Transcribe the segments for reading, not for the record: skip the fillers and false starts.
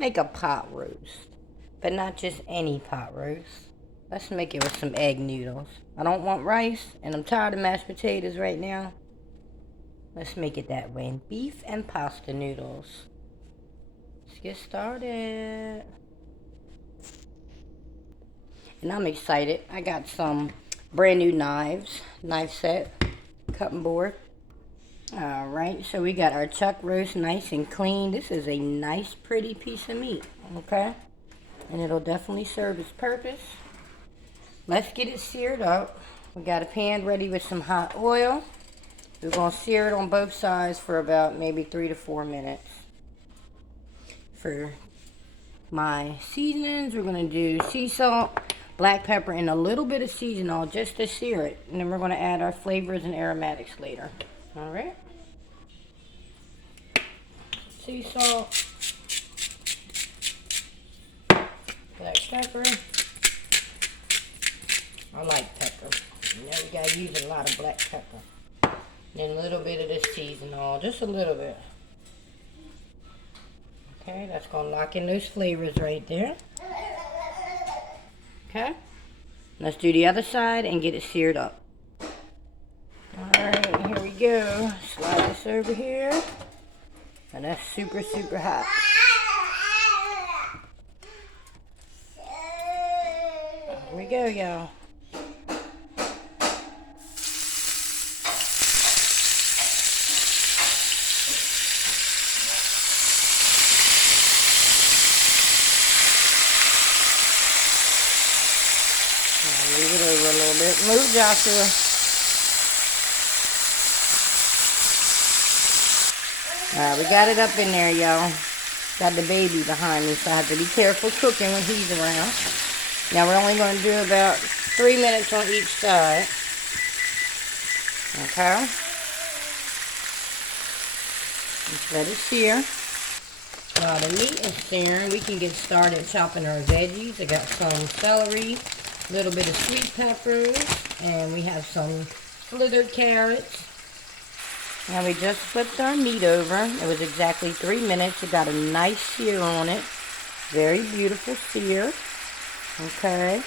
make a pot roast. But not just any pot roast. Let's make it with some egg noodles. I don't want rice, and I'm tired of mashed potatoes right now. Let's make it that way. Beef and pasta noodles. Let's get started. And I'm excited. I got some brand new knives. Knife set. Cutting board. Alright, so we got our chuck roast nice and clean. This is a nice, pretty piece of meat. Okay? And it'll definitely serve its purpose. Let's get it seared up. We got a pan ready with some hot oil. We're going to sear it on both sides for about maybe 3 to 4 minutes. For my seasonings, we're going to do sea salt, black pepper, and a little bit of seasoning just to sear it. And then we're going to add our flavors and aromatics later. Alright. Sea salt. Black pepper. I like pepper. You know, you gotta use a lot of black pepper. Then a little bit of this seasoning, just a little bit. Okay, that's gonna lock in those flavors right there. Okay, let's do the other side and get it seared up. Alright, here we go. Slide this over here. And that's super, super hot. Here we go, y'all. Leave it over a little bit. Move, Joshua. Alright, we got it up in there, y'all. Got the baby behind me, so I have to be careful cooking when he's around. Now we're only going to do about 3 minutes on each side. Okay. Just let it sear. While the meat is searing, we can get started chopping our veggies. I got some celery, a little bit of sweet peppers, and we have some slithered carrots. Now we just flipped our meat over. It was exactly 3 minutes. It got a nice sear on it. Very beautiful sear. Okay.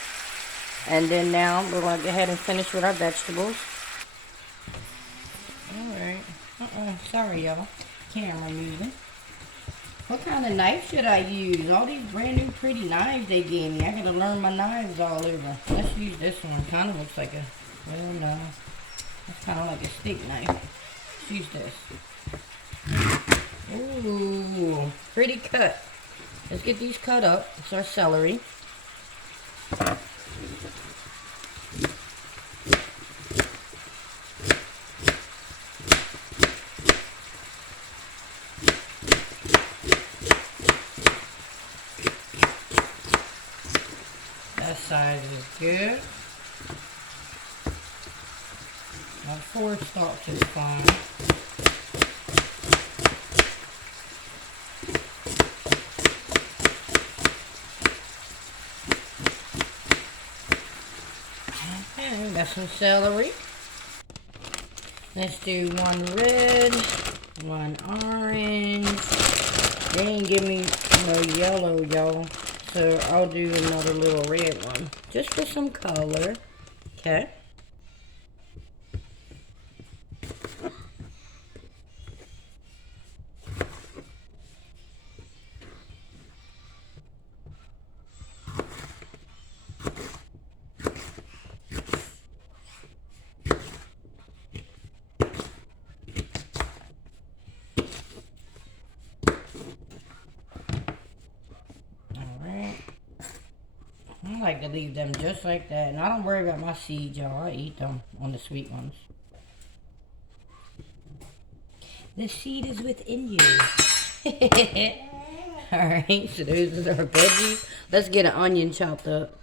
And then now we're going to go ahead and finish with our vegetables. Alright. Sorry, y'all. Camera moving. What kind of knife should I use? All these brand new pretty knives they gave me. I gotta learn my knives all over. Let's use this one. Kind of looks like a, well, no. It's kind of like a steak knife. Let's use this. Ooh, pretty cut. Let's get these cut up. It's our celery. That size is good. About 4 stalks is fine. Okay, got some celery. Let's do 1 red, 1 orange. They didn't give me no yellow, y'all. So I'll do another little red one. Just for some color. Okay. I like to leave them just like that. And I don't worry about my seeds, y'all. I eat them on the sweet ones. The seed is within you. Alright, so those are our veggies. Let's get an onion chopped up.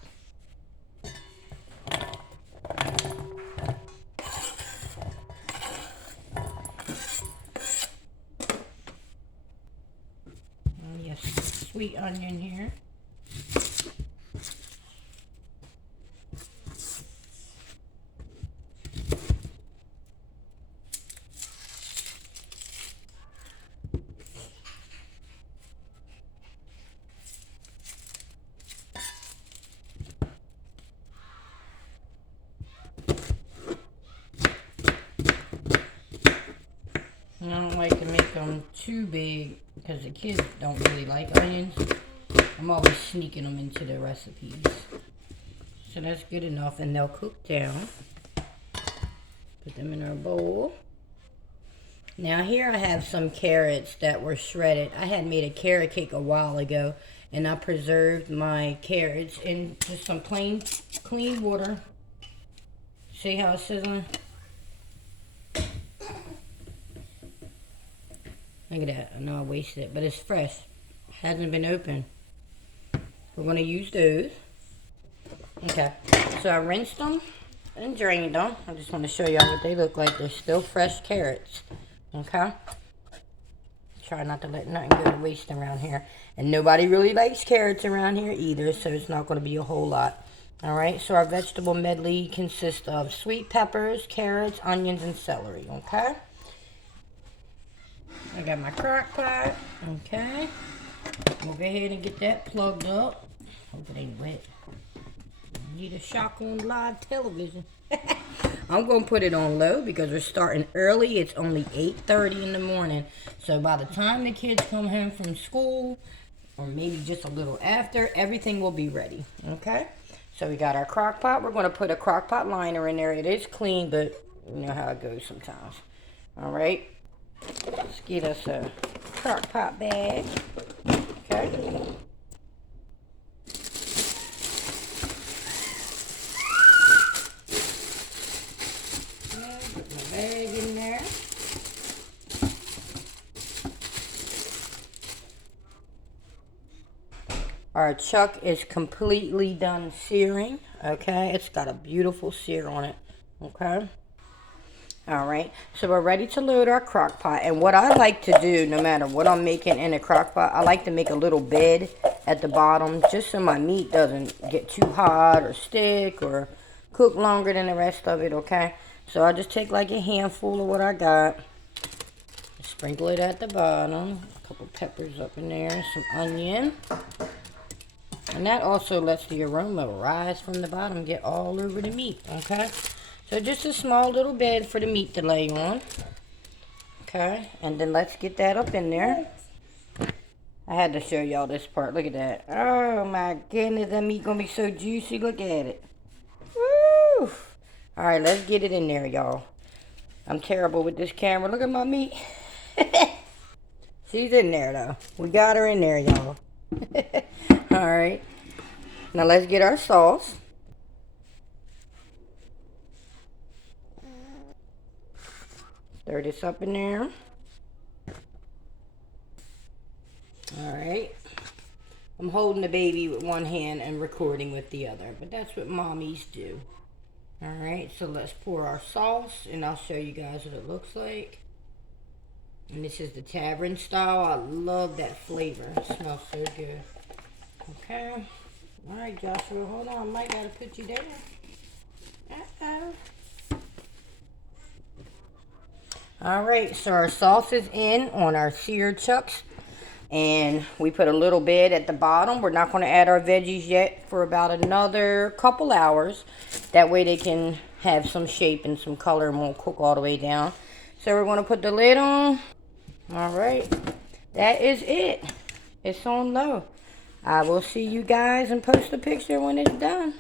Yes, sweet onion here. And I don't like to make them too big because the kids don't really like onions. I'm always sneaking them into the recipes. So that's good enough, and they'll cook down. Put them in our bowl. Now here I have some carrots that were shredded. I had made a carrot cake a while ago, and I preserved my carrots in just some plain, clean water. See how it's sizzling? Look at that. I know I wasted it, but it's fresh. Hasn't been opened. We're going to use those. Okay. So I rinsed them and drained them. I just want to show y'all what they look like. They're still fresh carrots. Okay. Try not to let nothing go to waste around here. And nobody really likes carrots around here either, so it's not going to be a whole lot. Alright, so our vegetable medley consists of sweet peppers, carrots, onions, and celery. Okay. I got my Crock-Pot. Okay. We'll go ahead and get that plugged up. Hope it ain't wet. Need a shock on live television. I'm going to put it on low because we're starting early. It's only 8:30 in the morning. So by the time the kids come home from school, or maybe just a little after, everything will be ready. Okay? So we got our Crock-Pot. We're going to put a Crock-Pot liner in there. It is clean, but you know how it goes sometimes. Alright? Let's get us a Crock-Pot bag. Okay? Put my bag in there. Our chuck is completely done searing. Okay? It's got a beautiful sear on it. Okay? Alright, so we're ready to load our Crock-Pot. And what I like to do, no matter what I'm making in a Crock-Pot, I like to make a little bed at the bottom just so my meat doesn't get too hot or stick or cook longer than the rest of it, okay? So I just take like a handful of what I got, sprinkle it at the bottom, a couple peppers up in there, some onion. And that also lets the aroma rise from the bottom, get all over the meat, okay? So just a small little bed for the meat to lay on. Okay, and then let's get that up in there. I had to show y'all this part. Look at that. Oh my goodness, that meat gonna be so juicy. Look at it. Woo! Alright, let's get it in there, y'all. I'm terrible with this camera. Look at my meat. She's in there though. We got her in there, y'all. Alright. Now let's get our sauce. Stir this up in there. Alright. I'm holding the baby with one hand and recording with the other, but that's what mommies do. Alright, so let's pour our sauce and I'll show you guys what it looks like. And this is the Tavern style. I love that flavor. It smells so good. Okay. Alright, Joshua, hold on. I might gotta put you there. Uh-oh. Alright, so our sauce is in on our seared chucks. And we put a little bit at the bottom. We're not going to add our veggies yet for about another couple hours. That way they can have some shape and some color and won't cook all the way down. So we're going to put the lid on. Alright, that is it. It's on low. I will see you guys and post a picture when it's done.